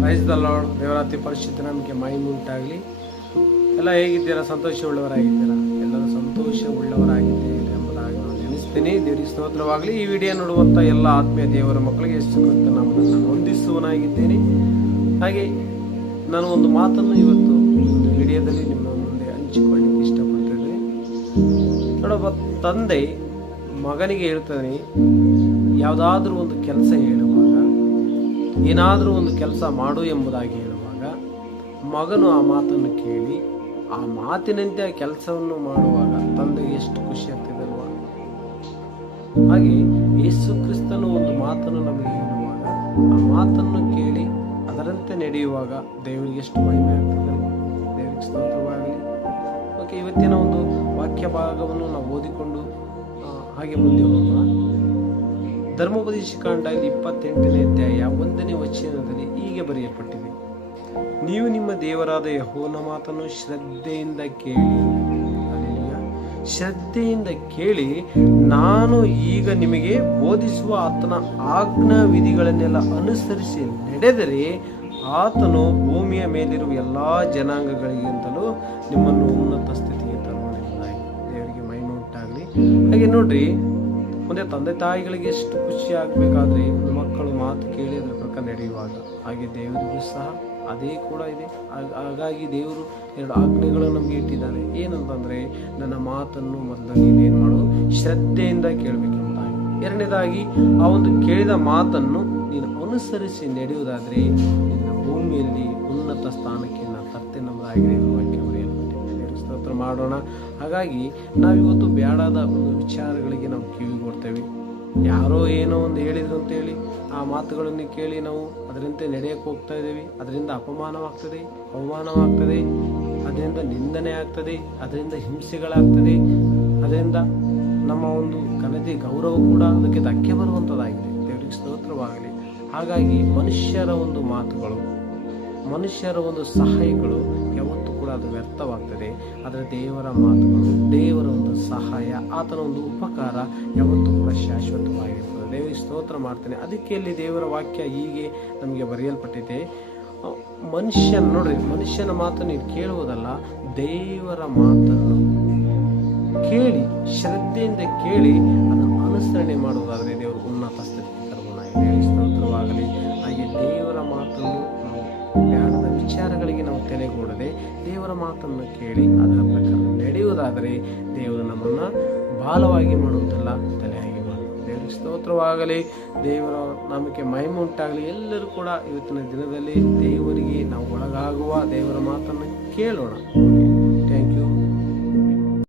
Praise the lord. ದೇವರಾತ್ರಿ ಪರಿಶುದ್ಧ ನಮಗೆ ಮಹಿಮೆ ಉಂಟಾಗಲಿ. ಎಲ್ಲ ಹೇಗಿದ್ದೀರಾ? ಸಂತೋಷವುಳ್ಳವರಾಗಿದ್ದೀರಾ? ಎಲ್ಲರೂ ಸಂತೋಷವುಳ್ಳವರಾಗಿದ್ದೀರಿ ಎಂಬುದಾಗಿ ನಾನು ನೆನೆಸ್ತೀನಿ. ದೇವರಿಗೆ ಸ್ತೋತ್ರವಾಗಲಿ. ಈ ವಿಡಿಯೋ ನೋಡುವಂಥ ಎಲ್ಲ ಆತ್ಮೀಯ ದೇವರ ಮಕ್ಕಳಿಗೆ ಯೇಸು ಕ್ರಿಸ್ತನ ನಾಮದಲ್ಲಿ ನಾನು ವಂದಿಸುವನಾಗಿದ್ದೇನೆ. ಹಾಗೆ ನಾನು ಒಂದು ಮಾತನ್ನು ಇವತ್ತು ಒಂದು ವಿಡಿಯೋದಲ್ಲಿ ನಿಮ್ಮ ಮುಂದೆ ಹಂಚಿಕೊಳ್ಳಿಕ್ಕೆ ಇಷ್ಟಪಡ್ತಿದ್ದೆ. ನೋಡೊಬ್ಬ ತಂದೆ ಮಗನಿಗೆ ಹೇಳ್ತಾನೆ, ಯಾವುದಾದ್ರೂ ಒಂದು ಕೆಲಸ ಹೇಳುವಾಗ, ಏನಾದರೂ ಒಂದು ಕೆಲಸ ಮಾಡು ಎಂಬುದಾಗಿ ಹೇಳುವಾಗ ಮಗನು ಆ ಮಾತನ್ನು ಕೇಳಿ ಆ ಮಾತಿನಂತೆ ಆ ಕೆಲಸವನ್ನು ಮಾಡುವಾಗ ತಂದೆಗೆ ಎಷ್ಟು ಖುಷಿ ಆಗ್ತಿದಲ್ವ? ಹಾಗೆ ಯೇಸು ಕ್ರಿಸ್ತನು ಒಂದು ಮಾತನ್ನು ನಮಗೆ ಹೇಳುವಾಗ ಆ ಮಾತನ್ನು ಕೇಳಿ ಅದರಂತೆ ನಡೆಯುವಾಗ ದೇವರಿಗೆ ಎಷ್ಟು ಮಹಿಮೆ ಆಗ್ತದಲ್ವ? ದೇವರಿಗೆ ಸ್ತೋತ್ರವಾಗಲಿ. ಓಕೆ, ಇವತ್ತಿನ ಒಂದು ವಾಕ್ಯ ಭಾಗವನ್ನು ನಾವು ಓದಿಕೊಂಡು ಹಾಗೆ ಮುಂದೆ ಹೋಗುವ. ಧರ್ಮೋಪದೇಶಕಾಂಡ 28ನೇ ಅಧ್ಯಾಯ 1ನೇ ವಚನದಲ್ಲಿ ಹೀಗೆ ಬರೆಯಲ್ಪಟ್ಟಿದೆ, ನೀವು ನಿಮ್ಮ ದೇವರಾದ ಯೆಹೋವನ ಮಾತನ್ನು ಶ್ರದ್ಧೆಯಿಂದ ಕೇಳಿ, ಶ್ರದ್ಧೆಯಿಂದ ಕೇಳಿ ನಾನು ಈಗ ನಿಮಗೆ ಬೋಧಿಸುವ ಆತನ ಆಜ್ಞಾ ವಿಧಿಗಳನ್ನೆಲ್ಲ ಅನುಸರಿಸಿ ನಡೆದರೆ ಆತನು ಭೂಮಿಯ ಮೇಲಿರುವ ಎಲ್ಲಾ ಜನಾಂಗಗಳಿಗಿಂತಲೂ ನಿಮ್ಮನ್ನು ಉನ್ನತ ಸ್ಥಿತಿಗೆ ತರುವನೆಂಬುದಾಗಿ. ದೇವರಿಗೆ ಮಹಿಮೆ ಉಂಟಾಗಲಿ. ಹಾಗೆ ನೋಡ್ರಿ, ಮುಂದೆ ತಂದೆ ತಾಯಿಗಳಿಗೆ ಎಷ್ಟು ಖುಷಿ ಆಗಬೇಕಾದ್ರೆ ಒಂದು ಮಕ್ಕಳು ಮಾತು ಕೇಳಿ ಅದರ ಪ್ರಕಾರ ನಡೆಯುವಾಗ, ಹಾಗೆ ದೇವರಿಗೂ ಸಹ ಅದೇ ಕೂಡ ಇದೆ. ಹಾಗಾಗಿ ದೇವರು 2 ಆಜ್ಞೆಗಳನ್ನು ನಮಗೆ ಇಟ್ಟಿದ್ದಾನೆ. ಏನಂತಂದ್ರೆ, ನನ್ನ ಮಾತನ್ನು ಮೊದಲು ನೀನೇನು ಮಾಡು, ಶ್ರದ್ಧೆಯಿಂದ ಕೇಳಬೇಕೆಂಬುದಾಗಿ. ಎರಡನೇದಾಗಿ, ಆ ಒಂದು ಕೇಳಿದ ಮಾತನ್ನು ನೀನು ಅನುಸರಿಸಿ ನಡೆಯುವುದಾದ್ರೆ ನಿನ್ನ ಭೂಮಿಯಲ್ಲಿ ಉನ್ನತ ಸ್ಥಾನಕ್ಕೆ ನಾನು ತರ್ತೇನೆಂಬುದಾಗಿದೆ ವಾಕ್ಯ ಬರೆಯಲ್ಪಟ್ಟಿದೆ. ಸ್ತೋತ್ರ ಮಾಡೋಣ. ಹಾಗಾಗಿ ನಾವಿವತ್ತು ಬೇಡಾದ ಒಂದು ವಿಚಾರಗಳಿಗೆ ನಾವು ಕಿವಿ ಕೊಡ್ತೇವೆ. ಯಾರೋ ಏನೋ ಒಂದು ಹೇಳಿದ್ರು ಅಂತೇಳಿ ಆ ಮಾತುಗಳನ್ನು ಕೇಳಿ ನಾವು ಅದರಂತೆ ನಡೆಯಕ್ಕೆ ಹೋಗ್ತಾ ಇದ್ದೇವೆ. ಅದರಿಂದ ಅಪಮಾನವಾಗ್ತದೆ, ಅವಮಾನವಾಗ್ತದೆ, ಅದರಿಂದ ನಿಂದನೆ ಆಗ್ತದೆ, ಅದರಿಂದ ಹಿಂಸೆಗಳಾಗ್ತದೆ, ಅದರಿಂದ ನಮ್ಮ ಒಂದು ಘನತೆ ಗೌರವ ಕೂಡ ಅದಕ್ಕೆ ಧಕ್ಕೆ ಬರುವಂಥದ್ದಾಗಿದೆ. ದೇವರಿಗೆ ಸ್ತೋತ್ರವಾಗಲಿ. ಹಾಗಾಗಿ ಮನುಷ್ಯರ ಒಂದು ಮಾತುಗಳು, ಮನುಷ್ಯರ ಒಂದು ಸಹಾಯಗಳು ಯಾವತ್ತೂ ಕೂಡ ಅದು ವ್ಯರ್ಥವಾಗ್ತದೆ. ಆದರೆ ದೇವರ ಮಾತುಗಳು, ದೇವರ ಒಂದು ಸಹಾಯ, ಆತನ ಒಂದು ಉಪಕಾರ ಯಾವತ್ತೂ ಕೂಡ ಶಾಶ್ವತವಾಗಿರ್ತದೆ. ದೇವರಿಗೆ ಸ್ತೋತ್ರ ಮಾಡ್ತೇನೆ. ಅದಕ್ಕೆ ಇಲ್ಲಿ ದೇವರ ವಾಕ್ಯ ಹೀಗೆ ನಮಗೆ ಬರೆಯಲ್ಪಟ್ಟಿದೆ. ನೋಡ್ರಿ, ಮನುಷ್ಯನ ಮಾತನ್ನು ನೀವು ಕೇಳುವುದಲ್ಲ, ದೇವರ ಮಾತನ್ನು ಕೇಳಿ ಶ್ರದ್ಧೆಯಿಂದ ಕೇಳಿ ಅದನ್ನು ಅನುಸರಣೆ ಮಾಡುವುದಾದರೆ ದೇವರು ಉನ್ನತ ಸ್ಥಿತಿಗೆ ತರುವನಾಗಿ. ದೇವರಿಗೆ ಸ್ತೋತ್ರವಾಗಲಿ. ಹಾಗೆ ದೇವರ ಮಾತನ್ನು ಬೇಡದ ವಿಚಾರಗಳಿಗೆ ನಾವು ತಲೆಗೂಡದೆ ದೇವರ ಮಾತನ್ನು ಕೇಳಿ ಅದರ ಪ್ರಕಾರ ನಡೆಯುವುದಾದರೆ ದೇವರು ನಮ್ಮನ್ನು ಬಾಲವಾಗಿ ಮಾಡುವುದಲ್ಲ, ತಲೆಯಾಗಿ ಮಾಡುವುದು. ದೇವರಿಗೆ ಸ್ತೋತ್ರವಾಗಲಿ. ದೇವರ ನಾಮಕ್ಕೆ ಮಹಿಮೆ ಉಂಟಾಗಲಿ. ಎಲ್ಲರೂ ಕೂಡ ಇವತ್ತಿನ ದಿನದಲ್ಲಿ ದೇವರಿಗೆ ನಾವು ಒಳಗಾಗುವ ದೇವರ ಮಾತನ್ನು ಕೇಳೋಣ.